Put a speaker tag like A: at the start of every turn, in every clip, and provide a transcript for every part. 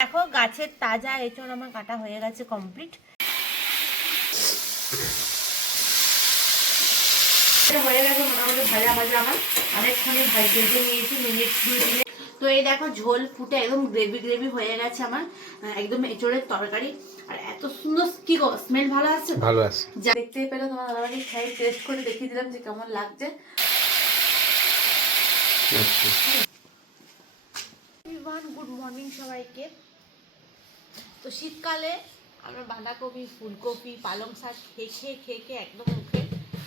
A: দেখো গাছের তাজা এঁচড় আমার কাটা হয়ে গেছে কমপ্লিট হয়ে গেছে মোটামুটি ভাজা ভাজা আমার। অনেকক্ষণই ভাজ নিয়েছি মিনিট দুই তিনে। তো এই দেখো ঝোল ফুটে একদম গ্রেভি গ্রেভি হয়ে গেছে আমার একদম এঁচড়ের তরকারি। আর এত সুন্দর কি গো স্মেল ভালো আছে তো?
B: ভালো আছে
A: যা দেখতেই পেলে তোমার দাদাকে খাই টেস্ট করে দেখিয়ে দিলাম যে কেমন লাগছে। গুড মর্নিং সবাইকে। তো শীতকালে আমরা বাঁধাকপি ফুলকপি পালং শাক খেয়ে খেয়ে খেয়ে খেয়ে একদম মুখে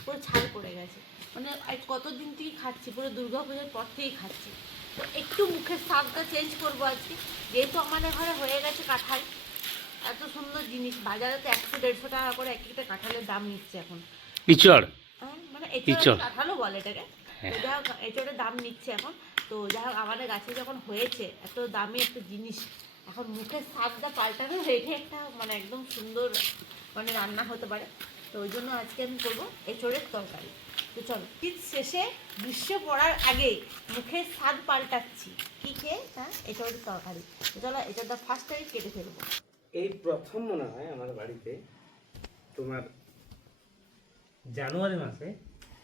A: পুরো ছাল পড়ে গেছে। মানে কতদিন থেকে খাচ্ছি পুরো দুর্গা পুজোর পর থেকেই খাচ্ছি। তো একটু মুখের স্বাদটা চেঞ্জ করব আজকে। যেহেতু আমাদের ঘরে হয়ে গেছে কাঁঠাল এত সুন্দর জিনিস। বাজারে তো একশো দেড়শো টাকা করে এক একটা কাঁঠালের দাম নিচ্ছে এখন।
B: ইচড়?
A: হ্যাঁ, মানে। এঁচড় কাঁঠালও বলে এটাকে।
B: হ্যাঁ।
A: যা হোক এঁচড়ের দাম নিচ্ছে এখন। তো যা হোক আমাদের গাছে যখন হয়েছে এত দামি একটা জিনিস এখন মুখের স্বাদটা পাল্টানো এটা একটা মানে একদম সুন্দর মানে রান্না হতে পারে। তো ওই জন্য আজকে আমি করব এঁচড়ের তরকারি। তো চলো শীত শেষে গ্রীষ্ম পড়ার আগে মুখের স্বাদ পাল্টাচ্ছি। কী খেয়ে হ্যাঁ এঁচড়ের তরকারি। তো চলো এঁচড়টা ফার্স্ট টাইম কেটে ফেলব।
B: এই প্রথম মনে হয় আমার বাড়িতে তোমার জানুয়ারি মাসে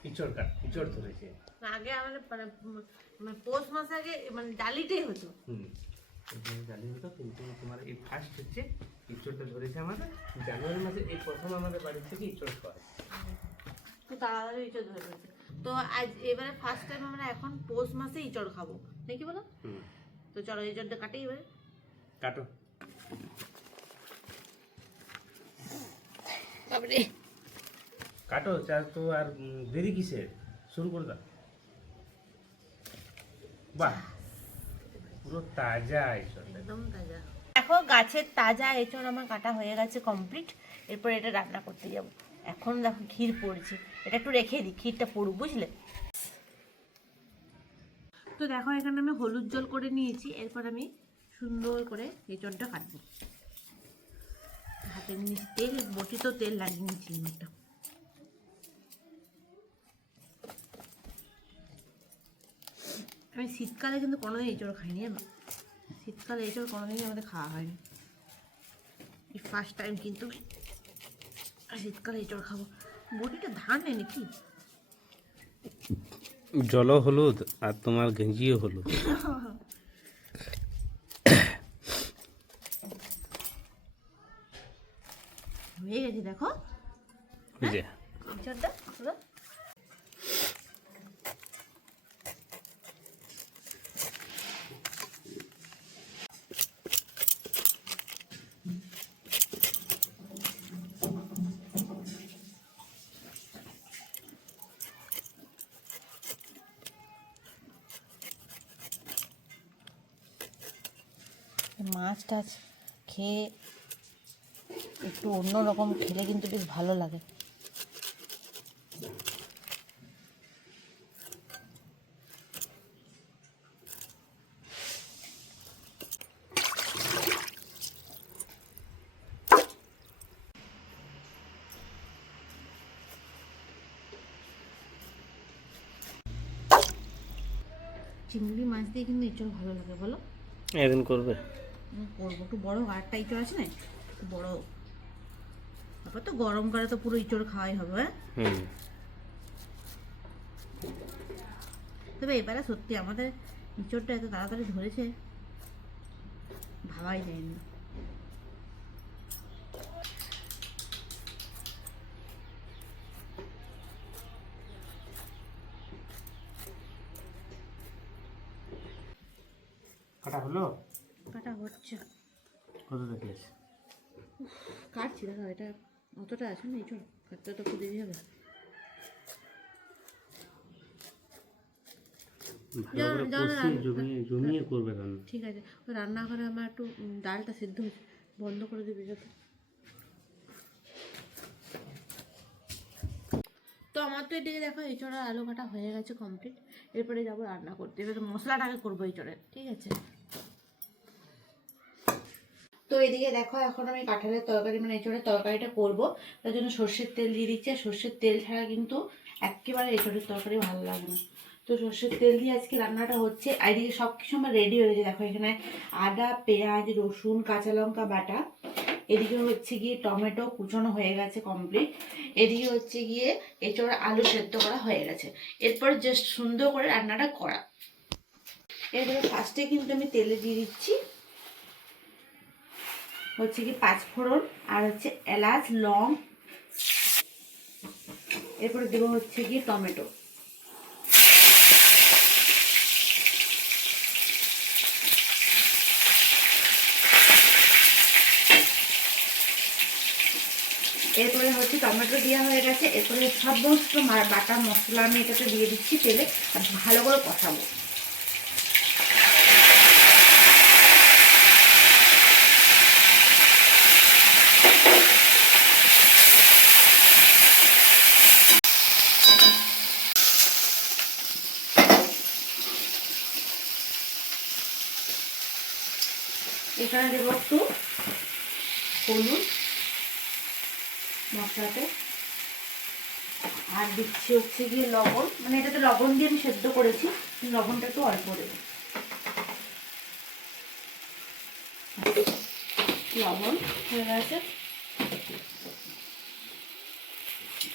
B: ইচড় কাট ইচড় ধরেছে।
A: আগে আমাদের মানে মানে পৌষ মাসে আগে মানে ডালিটাই হতো।
B: হুম। জানি হতো কিন্তু তোমার এই ফার্স্ট হচ্ছে ইচড়টা ধরেছে আমাদের। জানুয়ারি মাসে এই প্রথম আমাদের বাড়ি থেকে ইচড় করে
A: তো তাড়াতাড়ি ইঁচড় তো আজ এবারে ফার্স্ট টাইম আমরা এখন পৌষ মাসে ইঁচড় খাব নাকি বলো? তো চলো ইঁচড়টা কাটি এবারে।
B: কাটো।
A: বাবরে
B: কাটো চার তো আর দেরি কিসের? শুরু করে দাও। বাহ। পুরো তাজা
A: একদম তাজা। দেখো, গাছের তাজা এঁচড় আমার কাটা হয়ে গেছে কমপ্লিট এরপর এটা রান্না করতে যাব। এখন দেখো, ক্ষীর পড়ছে। এটা একটু রেখে দিই, ক্ষীরটা পড়ুক, বুঝলে? তো দেখো, এখানে আমি হলুদ জল করে নিয়েছি। এরপর আমি সুন্দর করে এঁচড়টা কাটবো। হাতে নিয়েছি তেল, বটিতেও তেল লাগিয়ে নিয়েছি আমি একটা আমি শীতকালে কিন্তু কোনোদিন এঁচড় খাইনি জানো? শীতকালে এঁচড় কোনোদিনই আমাদের খাওয়া হয়নি। এই ফার্স্ট টাইম কিন্তু শীতকালে এঁচড় খাব। বটিটা ধান নেই নাকি?
B: জল হলুদ আর তোমার গেঞ্জিও হলুদ।
A: হয়ে গেছে দেখো। এঁচড়টা মাছ টাছ খেয়ে একটু অন্যরকম খেলে কিন্তু বেশ ভালো লাগে। চিংড়ি মাছ দিয়ে কিন্তু ভালো লাগে, বলো?
B: একদিন করবে।
A: করব। একটু বড় আটটা ইঁচড় আছে না? একটু বড়। তারপর তো গরমকালে তো পুরো ইঁচড় খাওয়াই হবে হ্যাঁ? তবে এবারে সত্যি আমাদের ইঁচড়টা এত তাড়াতাড়ি ধরেছে ভাবাই যায়নি।
B: কাটা হলো?
A: হচ্ছে।
B: কত দেখে
A: কাটছি দেখো এটা অতটা আছে না ইঁচড় কাটতে তো একটু দেরি হবে।
B: জমিয়ে করবে রান্না।
A: ঠিক আছে ওই রান্নাঘরে আমার একটু ডালটা সিদ্ধ হচ্ছে বন্ধ করে দিবি যাতে। তো আমার তো এদিকে দেখো এঁচড়ের আলু কাটা হয়ে গেছে কমপ্লিট এরপরে যাব রান্না করতে এবারে মশলাটাকে করব এঁচড়ের ঠিক আছে? তো এদিকে দেখো, এখন আমি কাঁঠালের তরকারি মানে এঁচড়ের তরকারিটা করব। তার জন্য সর্ষের তেল দিয়ে দিচ্ছি, আর সর্ষের তেল ছাড়া কিন্তু একেবারে এঁচড়ের তরকারি ভালো লাগে না। তো সর্ষের তেল দিয়ে আজকে রান্নাটা হচ্ছে, আর এদিকে সব কিছু আমার রেডি হয়ে গেছে। দেখো, এখানে আদা, পেঁয়াজ, রসুন, কাঁচা লঙ্কা বাটা। এদিকে হচ্ছে গিয়ে টমেটো কুচনো হয়ে গেছে কমপ্লিট এদিকে হচ্ছে গিয়ে এঁচড় আলু সেদ্ধ করা হয়ে গেছে। এরপর জাস্ট সুন্দর করে রান্নাটা করা। এরপরে ফার্স্টে কিন্তু আমি তেলে দিয়ে দিচ্ছি হচ্ছে কি পাঁচ ফোড়ন আর হচ্ছে এলাচ, লং। এরপরে দেবো হচ্ছে গিয়ে টমেটো। এরপরে হচ্ছে টমেটো দেওয়া হয়ে গেছে। এরপরে সমস্ত বাটা মশলা আমি এটাতে দিয়ে দিচ্ছি তেলে। আর ভালো করে কষাবো। এখানে দেবো একটু হলুদ মশলাতে। আর দিচ্ছি হচ্ছে গিয়ে লবণ। মানে এটাতে লবণ দিয়ে আমি সেদ্ধ করেছি লবণটা একটু অল্প দেবো। লবণ হয়ে গেছে।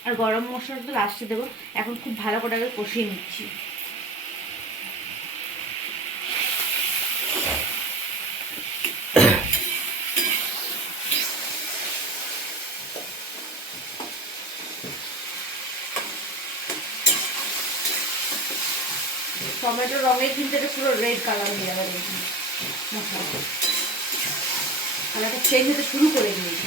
A: আর গরম মশলাটা লাস্টে দেবো। এখন খুব ভালো করে আগে কষিয়ে নিচ্ছি। টমেটো রঙের কিন্তু এটা পুরো রেড কালার হয়ে যাবে দেখুন কালারটা চেঞ্জ হতে শুরু করে দিয়েছি।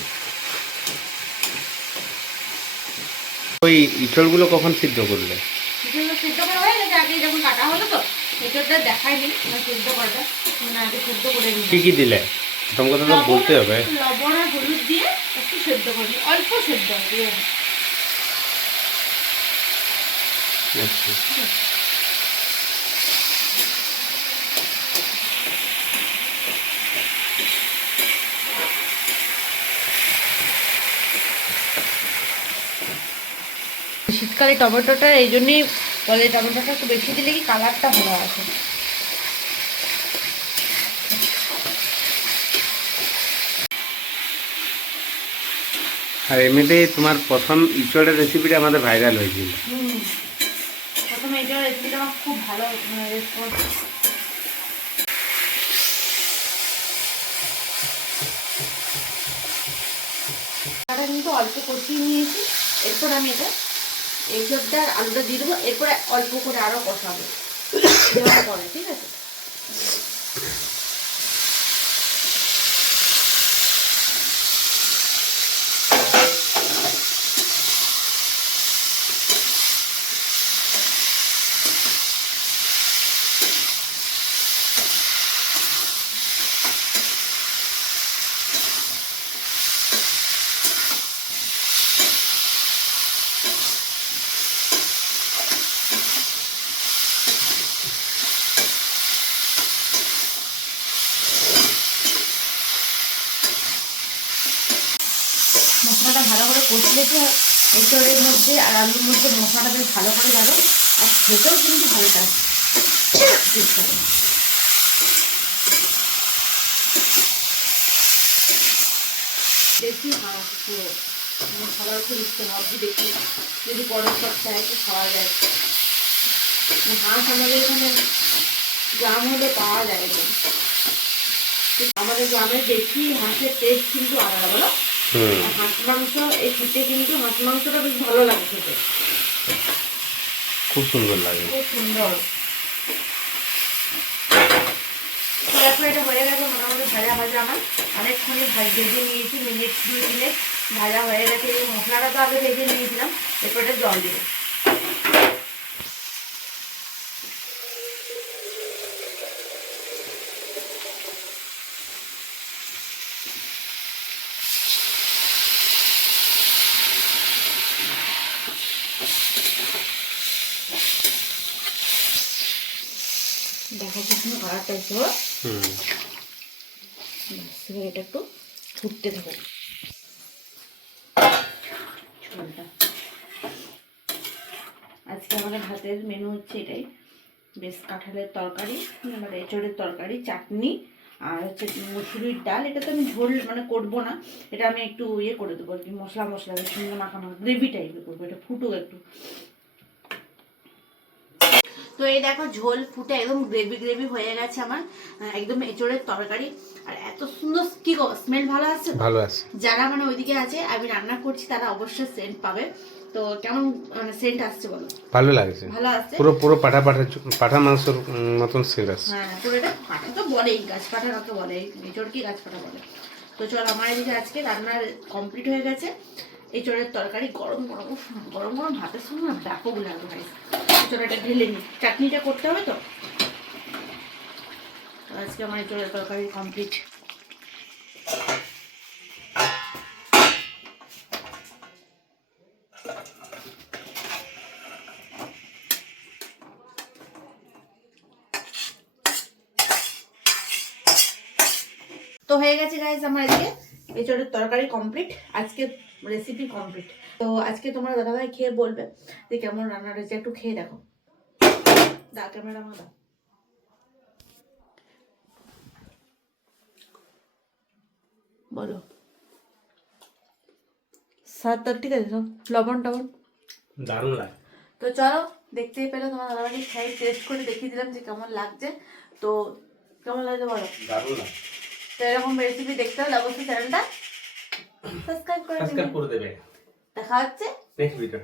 B: ওই ইঁচড়গুলো কখন সিদ্ধ করলে?
A: কিছুগুলো সিদ্ধ করা হয়ে গেছে আগে যখন কাটা হলো তো এটাটা দেখায়নি মানে সিদ্ধ করাটা। মানে আগে সিদ্ধ করে নিই
B: কি দিলে? প্রথম কথা তো বলতে হবে।
A: লবণ আর হলুদ দিয়ে একটু সেদ্ধ করে অল্প সেদ্ধ দিয়ে।
B: আচ্ছা।
A: শীতকালে টমেটোটা এই জন্যই বলে টমেটোটা একটু বেশি দিলে কি কালারটা ভালো আসে?
B: আর এমনিতে তোমার প্রথম ইঁচড়ের রেসিপিটা আমাদের ভাইরাল হয়েছিল।
A: প্রথমে রেসিপিটা আমার খুব ভালো কিন্তু অল্প কষিয়ে নিয়েছি। এরপর আমি এটা এই সবটা আলুটা দিয়ে দেবো এরপরে অল্প করে আরও কষাবো। দেওয়ার পরে ঠিক আছে মশলাটা ভালো করে কষলে তো এঁচড়ের মধ্যে আর আলুর মধ্যে মশলাটা বেশ ভালো করে যাবে আর খেতেও কিন্তু ভালো টেস্ট হবে। দেখি খাবার খুব ইচ্ছে, ভাবছি দেখি যদি পরের সপ্তাহে একটু খাওয়া যায়। মানে হাঁস আমাদের এখানে গ্রাম হলে পাওয়া যায় না। আমাদের গ্রামে দেখি হাঁসের টেস্ট কিন্তু আলাদা, বলো? হাঁস মাংস এই শীতে কিন্তু হাঁস মাংসটা বেশ ভালো লাগে খেতে।
B: খুব সুন্দর লাগে।
A: খুব সুন্দর। দেখো এটা হয়ে গেছে মোটামুটি ভাজা ভাজা আমার। অনেকক্ষণই ভাজ ভেজে নিয়েছি মিনিট দুই মিনিট ভাজা হয়ে গেছে। এই মশলাটা তো আগে ভেজে নিয়েছিলাম এরপর এটা জল দেবো। এসে
B: হুম।
A: এবার এটা একটু ফুটতে ঝোলটা। আজকে আমাদের ভাতের মেনু হচ্ছে এটাই। বেশ কাঁঠালের তরকারি মানে এঁচড়ের তরকারি চাটনি আর হচ্ছে মুসুরির ডাল। এটা তো আমি ঝোল মানে করব না। এটা আমি একটু ইয়ে করে দেবো আর কি মশলা মশলা সঙ্গে মাখানো গ্রেভি টাইপের করব। এটা ফুটুক একটু। এই দেখো ঝোল ফুটে একদম গ্রেভি গ্রেভি হয়ে গেছে আমার একদম এঁচড়ের তরকারি। আর এত সুন্দর কি গো স্মেল ভালো আসছে তো?
C: ভালো আছে।
A: যারা মানে ওইদিকে আছে আমি রান্না করছি তারা অবশ্যই সেন্ট পাবে। তো কেমন মানে সেন্ট আসছে বলো?
C: ভালো লাগছে।
A: ভালো আসছে
C: পুরো পুরো পাঠা পাঠা পাঠা মাংসর মতন সেল আছে
A: হ্যাঁ পুরো এটা পাটা তো বলেই গাছ পাটা তো বলে এঁচড় কি গাছ বলে? তো চল আমার এদিকে আজকে রান্নার কমপ্লিট হয়ে গেছে। এঁচড়ের তরকারি গরম গরম গরম গরম ভাতের সঙ্গে ব্যাপক লাগবে ভাই এঁচড়টা ঢেলে নি। চাটনিটা করতে হবে তো? আজকে আমার এঁচড়ের তরকারি কমপ্লিট তো হয়ে গেছে গাইজ আমার এদিকে এঁচড়ের তরকারি কমপ্লিট আজকে রেসিপি কমপ্লিট তো আজকে তোমার দাদাভাই খেয়ে বলবে যে কেমন রান্না রয়েছে একটু খেয়ে দেখো। দা ক্যামেরা আমার দাও। বলো। স্বাদ তো ঠিক আছে লবণ টবণ?
B: দারুণ লাগে।
A: তো চলো দেখতেই পেলে তোমার দাদাভাইকে খাই টেস্ট করে দেখিয়ে দিলাম যে কেমন লাগছে। তো কেমন লাগছে বলো?
B: দারুণ লাগে।
A: তো এরকম রেসিপি দেখতে হলে অবশ্যই চ্যানেলটা সাবস্ক্রাইব করে
B: সাবস্ক্রাইব করে দেবে।
A: দেখা হচ্ছে।
B: Next video